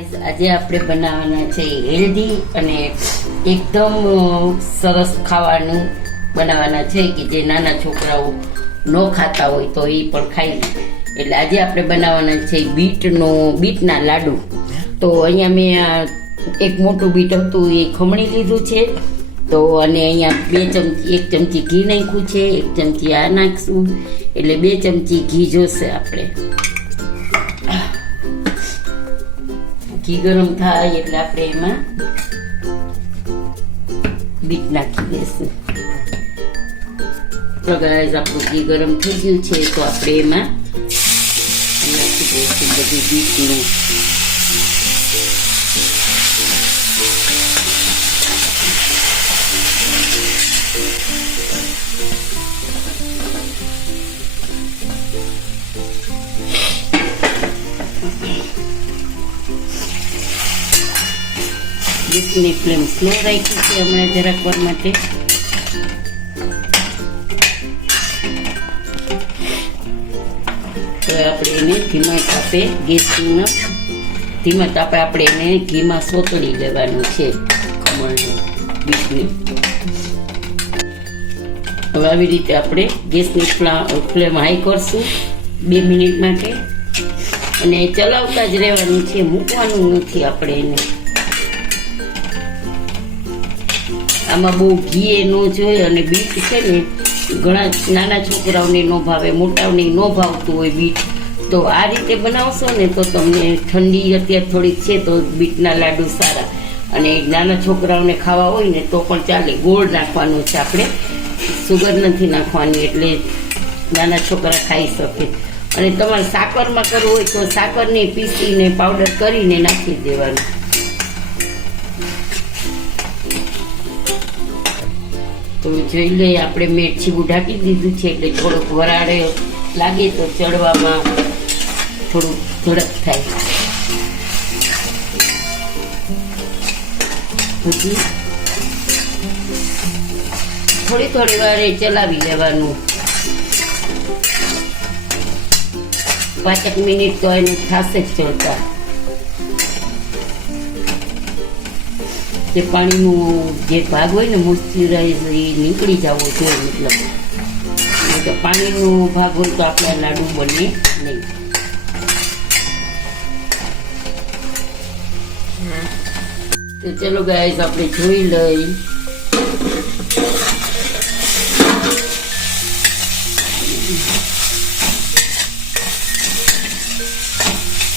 Guys, આજે આપણે બનાવવાના છે હેલ્ધી અને એકદમ સરસ ખાવાનું બનાવવાના છે કે જે નાના છોકરાઓ ન ખાતા હોય તો એ પણ ખાઈ લે. એટલે આજે આપણે બનાવવાના છે બીટના લાડુ. તો અહીંયા મેં એક મોટું બીટ હતું એ ખમણી લીધું છે. તો અને અહીંયા 1 ચમચી ઘી નાખ્યું છે, 1 ચમચી આ નાખશું, એટલે 2 ચમચી ઘી જોશે આપણે. ઘી ગરમ થાય એટલે આપણે એમાં બીટ નાખી દઈશું. તો ગાઈસ, આપણું ઘી ગરમ થઈ ગયું છે તો આપણે એમાં નાખી દઈશું બધું બીટનું. ગેસની ફ્લેમ સ્લો રાખી છે હમણાં જરાક વાર માટે. તો આપણે એને ધીમા તાપે આપણે એને ઘીમાં સોતળી લેવાનું છે ખમણને, બીટને. હવે આવી રીતે આપણે ગેસની ફ્લેમ હાઈ કરશું 2 મિનિટ માટે અને ચલાવતા જ રહેવાનું છે, મૂકવાનું નથી આપણે એને. આમાં બહુ ઘી ન જોઈએ અને બીટ છે ને ઘણા નાના છોકરાઓને ન ભાવે, મોટાઓને ન ભાવતું હોય બીટ. તો આ રીતે બનાવશો ને તો તમને ઠંડી અત્યારે થોડીક છે તો બીટના લાડુ સારા, અને નાના છોકરાઓને ખાવા હોય ને તો પણ ચાલે. ગોળ નાખવાનું છે આપણે, સુગર નથી નાખવાની, એટલે નાના છોકરા ખાઈ શકે. અને તમારે સાકરમાં કરવું હોય તો સાકરને પીસીને પાવડર કરીને નાખી દેવાનું. તો જોઈ લઈએ, આપણે મેં છીબું ઢાંકી દીધું છે એટલે થોડોક વરાળે લાગે તો ચડવામાં થોડુંક ઝડપ થાય. પછી થોડી વારે ચલાવી લેવાનું. 5 મિનિટ તો એને થશે જ ચડતા. જે પાણીનું જે ભાગ હોય ને મોઇસ્ચરાઇઝ એ નીકળી જવો જોઈએ, મતલબ તો પાણીનો ભાગ હોય તો આપણા લાડુ બને નહીં. તો ચલો ગાઈસ, આપણે જોઈ લઈ.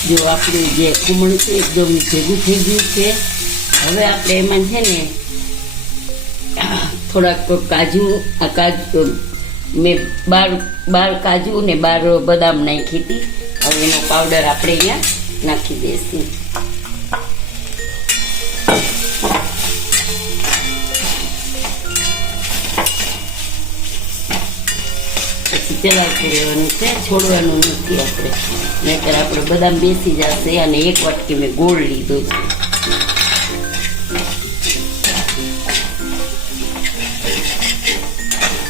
જો આપણું જે ખમણ છે એકદમ ભેગું થઈ ગયું છે. હવે આપણે એમાં છે ને થોડાક કાજુ મેં 12 કાજુ ને 12 બદામ નાખી હતી. હવે એનો પાવડર આપણે અહીંયા નાખી દઈશું. પછી ચલાવતું રહેવાનું છે, છોડવાનું નથી આપણે, નહીંતર આપણે બદામ બેસી જશે. અને 1 વાટકી મેં ગોળ લીધો છે.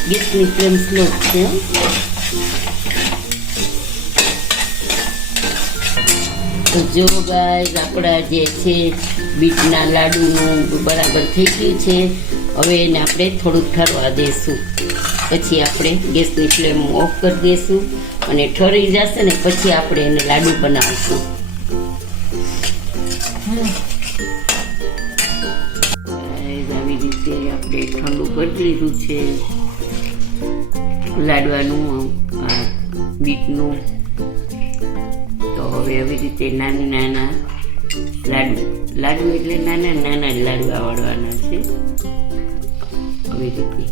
ગેસની ફ્લેમ સ્લો છે. તો જો ગાઈસ, આપણા જે છે બીટના લાડુનું બરાબર થઈ ગયું છે. હવે એને આપણે થોડુંક ઠરવા દઈશું. પછી આપણે ગેસની ફ્લેમ ઓફ કરી દઈશું અને ઠરી જશે ને પછી આપણે એને લાડુ બનાવીશું. આવી રીતે આપણે ઠંડુ કરી દીધું છે લાડવાનું બીટનું. તો હવે આવી રીતે નાના લાડુ એટલે નાના લાડવા વાળવાના છે. આવી રીતે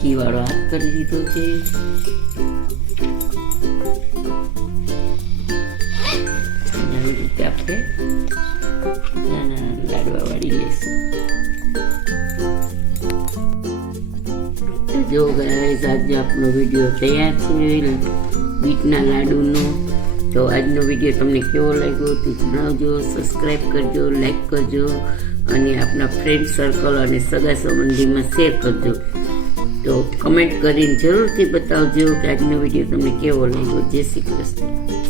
ઘી વાળો હાથ કરી દીધો છે. આવી રીતે આપણે નાના લાડવા વાળી લઈશું. જો ગાઈસ, આજે આપણો વિડીયો તૈયાર છે બીટના લાડુનો. તો આજનો વિડીયો તમને કેવો લાગ્યો તે જણાવજો. સબસ્ક્રાઈબ કરજો, લાઈક કરજો અને આપણા ફ્રેન્ડ સર્કલ અને સગા સંબંધીમાં શેર કરજો. તો કમેન્ટ કરીને જરૂરથી બતાવજો કે આજનો વિડીયો તમને કેવો લાગ્યો. જય શ્રી કૃષ્ણ.